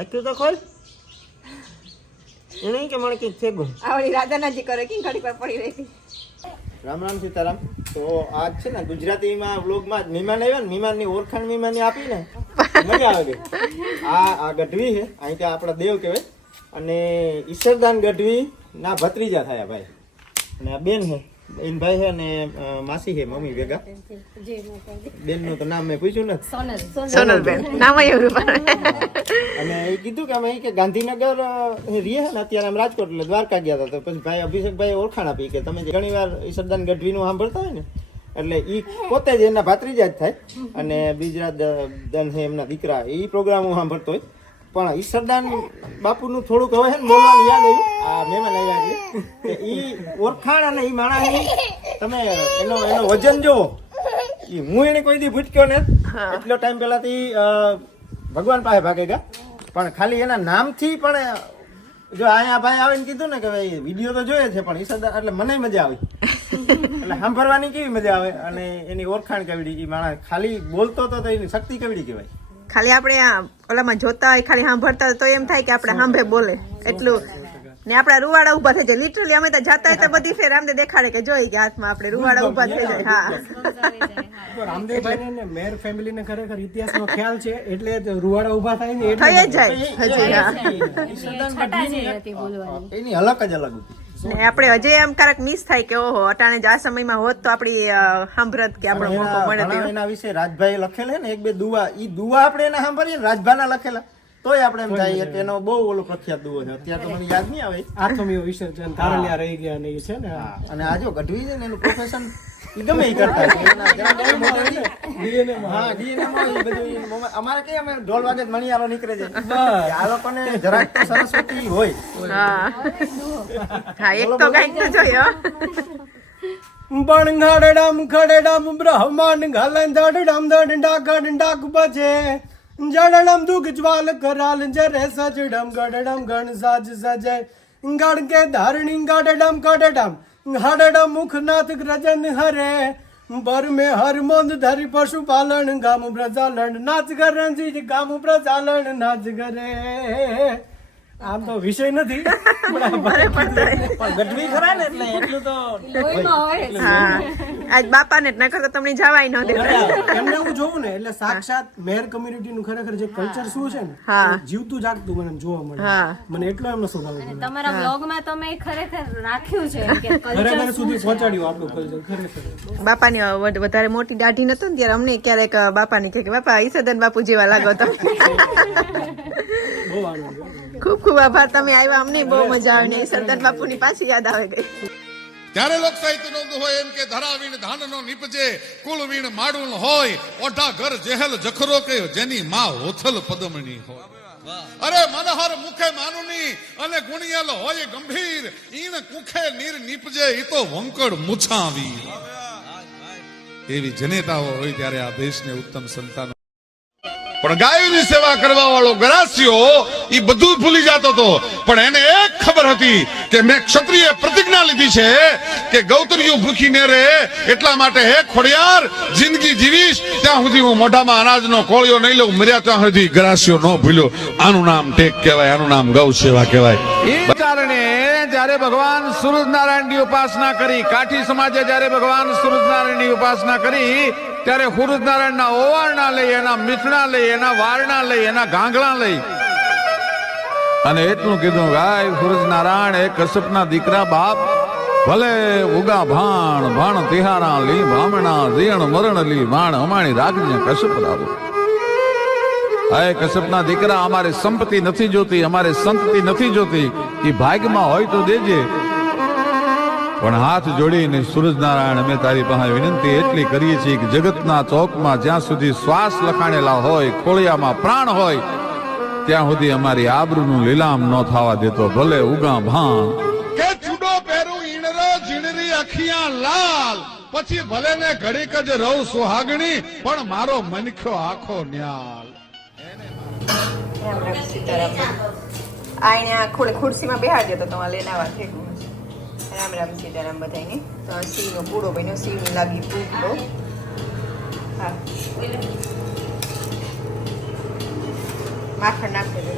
આખું તો ખોલ એ નહીં કે મને કંઈક થેગું આવડી રાધાનાજી કરે કે ઘડી પર પડી રહી હતી. રામ રામ સીતારામ. તો આજ છે ને ગુજરાતીમાં વ્લોગમાં મહેમાન આવ્યા ને મહેમાનની ઓળખાણ મહેમાનની આપી ને મજા આવે ગઈ. આ ગઢવી છે અહીં ત્યાં આપણા દેવ કહેવાય અને ઈશ્વરદાન ગઢવી ના ભત્રીજા થયા ભાઈ અને આ બેન છે બેન ભાઈ છે અને માસી છે મમ્મી ભેગા. બેનનું તો નામ મેં પૂછ્યું નથી. સોનલબેન નામ એવું અને એ કીધું કે અમે કે ગાંધીનગર રહીએ ને અત્યારે અમે રાજકોટ એટલે દ્વારકા ગયા હતા. તો પછી ભાઈ અભિષેકભાઈ ઓળખાણ આપી કે તમે ઘણી વાર ઈશ્વરદાન ગઢવીનું સાંભળતા હોય ને એટલે એ પોતે જ એના ભાત્રીજા જ થાય અને બીજા દન છે એમના દીકરા એ પ્રોગ્રામ હું સાંભળતો હોય. પણ ઈશ્વરદાન બાપુનું થોડુંક હવે છે ને બોલવાનું યાદ આવ્યું. આ મહેમાન આવ્યા છે કે એ ઓળખાણ અને એ માણસની તમે એનો વજન જોવો. હું એને કોઈ દી ભૂટક્યો ને એટલો ટાઈમ પહેલાથી ભગવાન પાસે ભાગે ગયા પણ ખાલી એના નામથી પણ જો અહીંયા ભાઈ આવે ને કીધું ને કે ભાઈ વિડીયો તો જોઈએ છે પણ ઈશ્વરદાન એટલે મને મજા આવી એટલે સાંભળવાની કેવી મજા આવે અને એની ઓળખાણ કેવડી. એ માણસ ખાલી બોલતો તો એની શક્તિ કેવડી કહેવાય. ખાલી આપણે ઓલામાં જોતા હોય ખાલી સાંભળતા હોય તો એમ થાય કે આપણે સાંભળે બોલે એટલું ને આપડા રૂવાડા ઉભા થઈ જાય. લિટરલી અમે તો જાતા હોય તો બધી ફેર રામદેવ દેખાડે કે જોઈ કે હાથમાં આપણે રૂવાડા ઉભા થઈ જાય. હા રામદેવભાઈ ને મેર ફેમિલી ને ખરેખર ઇતિહાસનો ખ્યાલ છે એટલે રૂવાડા ઉભા થાય ને થઈ જ જાય હજી. એની હલક જ અલગ હતી. ને આપણે હજી એમ ક્યારેક મિસ થાય કે ઓહો અટાણે જ આ સમયમાં હોત તો આપણી સાંભળત કે આપણો મોકો મળે. એના વિશે રાજભાઈ લખેલા ને એક બે દુઆ ઈ દુઆ આપણે એને સાંભળીએ ને રાજભાના લખેલા તોય આપણે એમ થાય કે એનો બહુ ઓલો પ્રખ્યાત દુઓ છે. અત્યારે તો મને યાદ નહીં આવે. આઠમીઓ વિસર્જન તારલિયા રહી ગયા ને છે ને. અને આ જો ગઢવી છે ને એનું પ્રોફેશન ઈ ગમે ઈ કરતા અમારે કઈ અમે ઢોલ વાગે મણિયારો નીકળે છે. આ લોકોને જરાક તો સરસ્વતી હોય. હા એક તો કઈક તો જોયો. બણગાડડામ ખડડામ બ્રહ્માંડ ઘાલન ધડડામ ધડડા ગડડાક બજે જડડમ દુગ જ્વાલ કરાલ જરે સજડમ ગડડમ ગણ સાજ સજય ગણ કે ધારણી ગડડમ ગડડમ હડડમ મુખનાથ ગ્રજન હરે બર મે હર મંદ ધરી પશુપાલન ગામ પ્રજાલન નાચ ગરંજી ગામ પ્રજાલન નાચ ગરે. આમ તો વિષય નથી પણ ગઢવી ખરા ને એટલે એટલું તો આજ બાપા ને ન કરતા તમને જવાય ન દે. એમને હું જોઉં ને એટલે સાક્ષાત મેર કમ્યુનિટી નું ખરેખર જે કલ્ચર શું છે ને જીવતું જાગતું મને જોવા મળે. મને એટલો એમનો સ્વભાવ ગમે. તમારા બ્લોગ માં તમે ખરેખર રાખ્યું છે કે ખરેખર સુધી પહોંચાડ્યું આપણું કલ્ચર ખરેખર. બાપાની વધારે મોટી દાઢી નતો ને ત્યારે અમને ક્યારેક બાપાની કે બાપા ઈસદન બાપુ જેવા લાગો તમે. બહુ આનંદ. ખૂબ ખૂબ આભાર તમે આવ્યા. અમને બહુ મજા આવી ને ઈસદન બાપુ ની પાછી યાદ આવે ગઈ. ત્યારે લોક સાહિત્ય નો હોય એમ કે ધરાવીણ ધાન નો નીપજે કુળવીણ માડુલ હોય ઓઢા ઘર જેહલ જખરો કે જેની માં હોથલ પદમણી હોય. અરે મનહર મુખે માનુની અને ગુણિયલ હોય ગંભીર ઈણ કુખે નીર નીપજે ઈ તો વંકડ મુછાવી. એવી જનેતાઓ હોય ત્યારે આ દેશને ઉત્તમ સંતાનો પણ ગાયોની સેવા કરવા વાળો ગરાસિયો એ બધું ભૂલી જતો હતો. પણ એને એક ખબર હતી કે મેં ક્ષત્રિય પ્રતિજ્ઞા લીધી છે કે ગૌતરીઓ ભૂખી ન રહે એટલા માટે હે ખોડિયાર જિંદગી જીવીશ ત્યાં સુધી હું મોઢામાં અનાજનો કોળિયો નહીં લઉં. મર્યા ત્યાં સુધી ગરાસિયો ન ભૂલ્યો. આનું નામ ટેક કહેવાય, આનું નામ ગૌ સેવા કહેવાય. એ કારણે જયારે ભગવાન સૂરજનારાયણની ઉપાસના કરી, કાઠી સમાજે જયારે ભગવાન સૂરજનારાયણની ઉપાસના કરી ત્યારે સૂરજનારાયણના ઓવારણા લઈ, એના મીઠડા લઈ, એના વારણા લઈ, એના ગાંગડા લઈ અને એટલું કીધું ગાય સૂરજનારાયણ એક કશ્યપના દીકરા બાપ ભલે ઉગા ભાણ ભાણ તિહારા લી ભામણા જીણ મરણ લી ભાણ અમારી રાખજે કશ્યપ રાવો. હાય કશ્યપના દીકરા અમારે સંપત્તિ નથી જોતી, અમારે સંતતિ નથી જોતી, એ ભાગ્યમાં હોય તો દેજે. પણ હાથ જોડીને સૂરજનારાયણ અમે તારી પાસે વિનંતી એટલી કરીએ છીએ કે જગતના ચોકમાં જ્યાં સુધી શ્વાસ લખાણેલા હોય, ખોળિયામાં પ્રાણ હોય ત્યાં સુધી અમારી આબરૂનું લીલામ ન થવા દેતો. ભલે ઉગા ભાણ કે ચૂડો પહેરું ઈણરો ઝીણરી અખિયા લાલ પછી ભલે ને ઘડીક જ રહું સુહાગણી પણ મારો મનખ્યો આખો ન્યાલ. આ ખુરશીમાં બેહાડજો તો તમારે લઈને આવવા થઈ ગયું. રામ રામ સીતારામ બધાને. તો શિવનો પૂડો બન્યો, શિવની લાગી પૂડો. હા માખણ નાખી દો.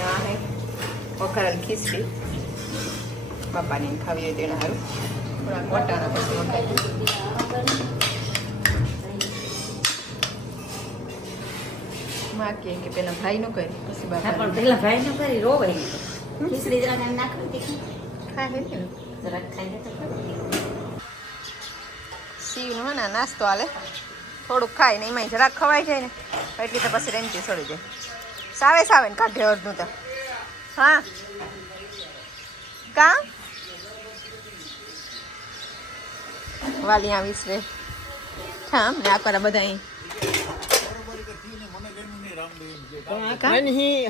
ને આ હે વઘારેલી ખીચડી બાપાને ખાવી હોય તેના સારું થોડાક વટાણા પછી વઘારી માં કે પેલા ભાઈ નો કરી પછી બાપા પણ પેલા ભાઈ નું કરી રોવે ખીચડી જરાક એમ નાખવી ખાય ને જરાક ખાઈને તો શિવનો હે ને નાસ્તો હાલે થોડુંક ખાય ને એમાં જરાક ખવાઈ જાય ને એટલી તો પછી રેન્ચી છોડી જાય સાવે ને કાઢે અડધું તો હા કા વાલી આવીશ રે ઠામ ને આ કરે બધા અહીં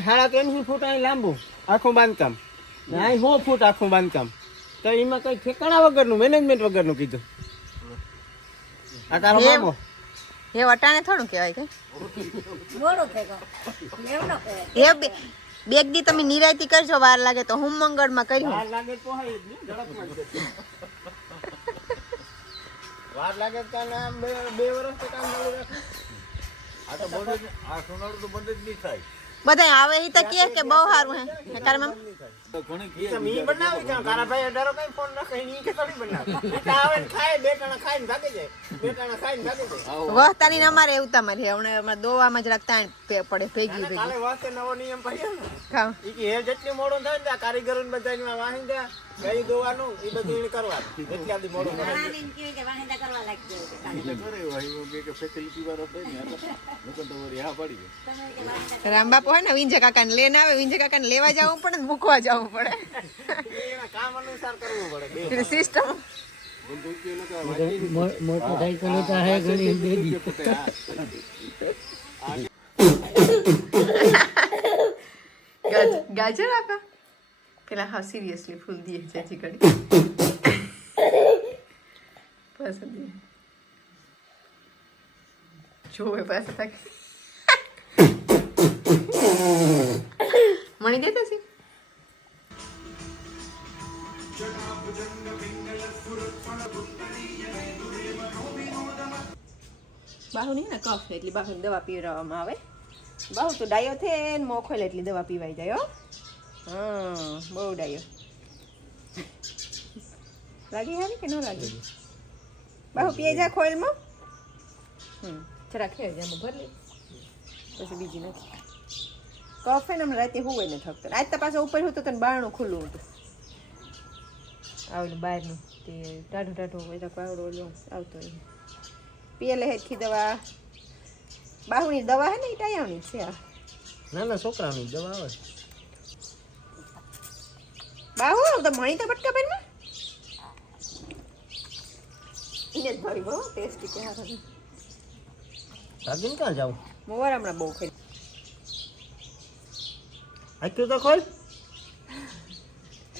સાડા 300 ફૂટ અહીં લાંબુ આખું બાંધકામ ને અહીં 100 ફૂટ આખું બાંધકામ તો એમાં કઈ ઠેકાણા વગરનું મેનેજમેન્ટ વગરનું કીધું આ તારો મામો એ વટાણે થોડું કહેવાય કે મોડો થયો લેવડો કહેવાય એ બેગ દી તમે નિરાયતી કરજો વાર લાગે તો હું મંગળમાં કર્યું વાર લાગે તો હોય જ ને, ઝડપમાં જ જશે. વાર લાગે તો કામ બે વર્ષ તો કામ ચાલુ રાખે. બધા આવે ઈ તો કે બહુ સારું હે તારા ઈ બનાવી કાં તારા ભાઈ અઢારો કઈ ફોન ન કઈ ઈ કે થોડી બનાવે. ઈ તો આવે ને ખાય બે ટાણા ખાઈને ભાગી જાય. બે ટાણા ખાઈને ભાગી જાય. વહતાની અમારે એવું તમારે હમણાં અમારે દોવામાં જરાક તાણ પડે ભેગી અને કાલે વાસ્તે નવો નિયમ પાડ્યો ને ખાવ ઈ કે હે જેટલી મોડું થાય ને કારીગરો ને બધા વાહિંદા ગઈ દોવાનું ઈ બધું એને કરવાનું એટલે આદી મોડું કરે. આવીને કહે કે વાહિંદા કરવા લાગી રામબાપુ હોય ને વિંજે કાકાને લઈને આવે વિંજે કાકાને લેવા જવું પડે ને મૂકવા જવું પડે એના કામ અનુસાર કરવું પડે બે સિસ્ટમ ગાજર આપા પેલા હા સિરિયસલી ફૂલ દીએ ચાચી કરી પસંદ જોવે પાસે તક મણી દેતા સી બાહુ નહીં ને કફ એટલી બાહુની દવા પીવડાવવામાં આવે બાહુ તો ડાયો થે ને મોખોલ એટલી દવા પીવાઈ જાય હો હા બહુ ડાયો લાગી હારી કે ન લાગી બાહુ પીએ જા ખોલમાં જરા ખેર જાય ભર લે પછી બીજી નથી કફ હે ને હમણાં રાતે હું ને થકતો આજ તો પાછો ઉપર હતું તો બારણું ખુલ્લું હતું આવેલું બહારનું તે ટાઢું બધા પાવડો આવતો હોય પીએલે હેઠી દવા બાહુની દવા હે ને એ ટાયાની છે આ નાના છોકરાની દવા આવે બાહુ તો મણી તો બટકા પેનમાં એને જ ભાવી બહુ ટેસ્ટી કે હા ભાગીને ક્યાં જાવ મોવાર હમણાં બહુ ખાઈ આખ્યું તો ખોલ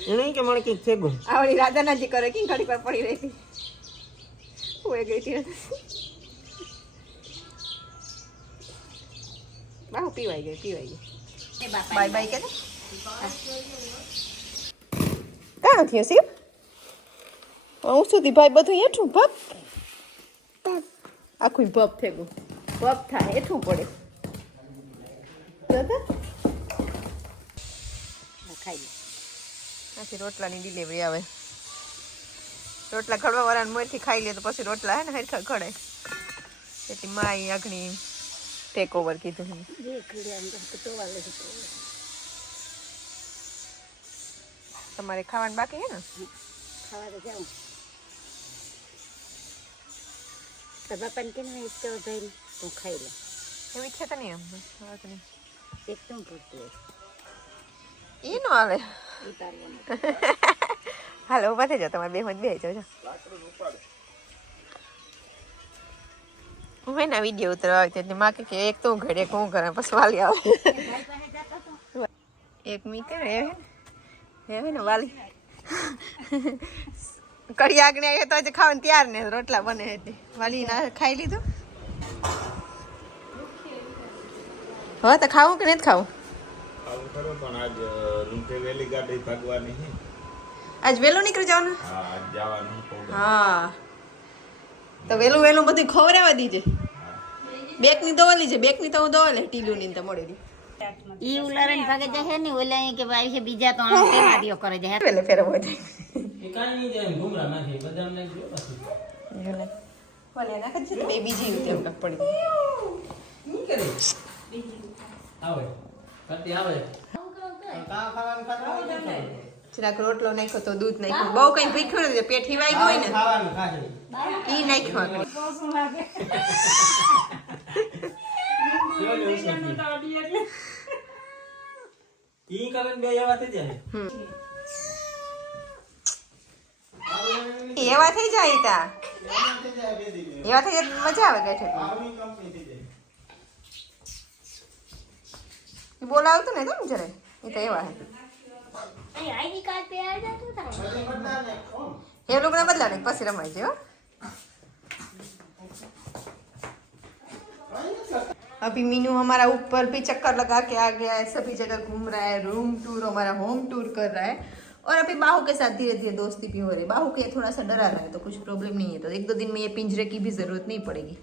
એ નહીં કે મને કંઈક છે ગો આવડી રાધાનાજી કરે કે ઘડી પર પડી રહી હતી હું ગઈ હતી બાહુ પીવાઈ ગઈ બાય બાય કે કાં થયો શિવ હું સુધી ભાઈ બધું હેઠું ભપ આખું ભપ થઈ ગયું ભપ થાય હેઠું પડે ખાઈ આથી રોટલાની ડિલિવરી આવે રોટલા ઘડવા વાળાને મોરથી ખાઈ લે તો પછી રોટલા હે ને હરખા ઘડાય એટલે માઈ આગની ટેક ઓવર કીધું જે ખીડે આમ તો વાલે તમારે ખાવાનું બાકી હે ને ખાવા તો જાઉં તો બાપાને કે નહીં તો ભાઈ હું ખાઈ લે એવી ઈચ્છા તો નહીં એમ એકદમ પૂરતું ઈ નો આવે ઉતારવાનું હાલો ઉભા થઈ જાઓ તમારે બે મત બે જાઓ હું હે ને વિડીયો ઉતરવા આવી એટલે માં કે એક તો ઘડે એક હું ઘરે પછી વાલી આવે એક મી કરે હે ને વાલી કડી આગને આવે તો આજે ખાવાનું ત્યાર ને રોટલા બને એટલે વાલી ના ખાઈ લીધું હવે તો ખાવું કે નથી ખાવું પણ આજ રૂમથી વેલી ગાડી ભાગવાની છે આજ વહેલું નીકળી જવાનું હા આજ જવાનું હા તો વહેલું બધું ખવડાવવા દીજે બેકની દવા લીજે બેકની તો હું દવા લે ટીલુની તો મળેલી ઈ ઉલારણ ભાગે જાય ને ઓલા કે ભાઈ છે બીજા તો આમ તેનારીઓ કરે છે એટલે ફેરવો જાય એ કાંઈ નહીં જાય ઘૂમરા નાખે બદામને જો પછી જો ને કોને નાખે છે બે બીજી રીતે એમ પડી શું કરે આવે કરતી આવે જરાક રોટલો નાખ્યો તો દૂધ નાખ્યું બહુ કઈ ભીખ્યું નથી પેટ હિવાઈ ગયું હોય ને ખાવાનું ખાશે ઈ નાખ્યું ઈ કરે બે એવા થઈ જાય એવા થઈ જાય તા એવા થઈ જાય મજા આવે ગાંઠે બોલાવતું ને તો જરાય એ તો એવા હે આઈડી કાર્ડ पे आ जाता था ये लोग ने बदला नहीं पसी रमाई जी हो अभी मीनू हमारा ऊपर भी चक्कर लगा के आ गया है सभी जगह घूम रहा है रूम टूर हमारा होम टूर कर रहा है और अभी बाहू के साथ धीरे धीरे दोस्ती भी हो रही है बाहू के थोड़ा सा डरा रहा है तो कुछ प्रॉब्लम नहीं है तो एक दो दिन में ये पिंजरे की भी जरूरत नहीं पड़ेगी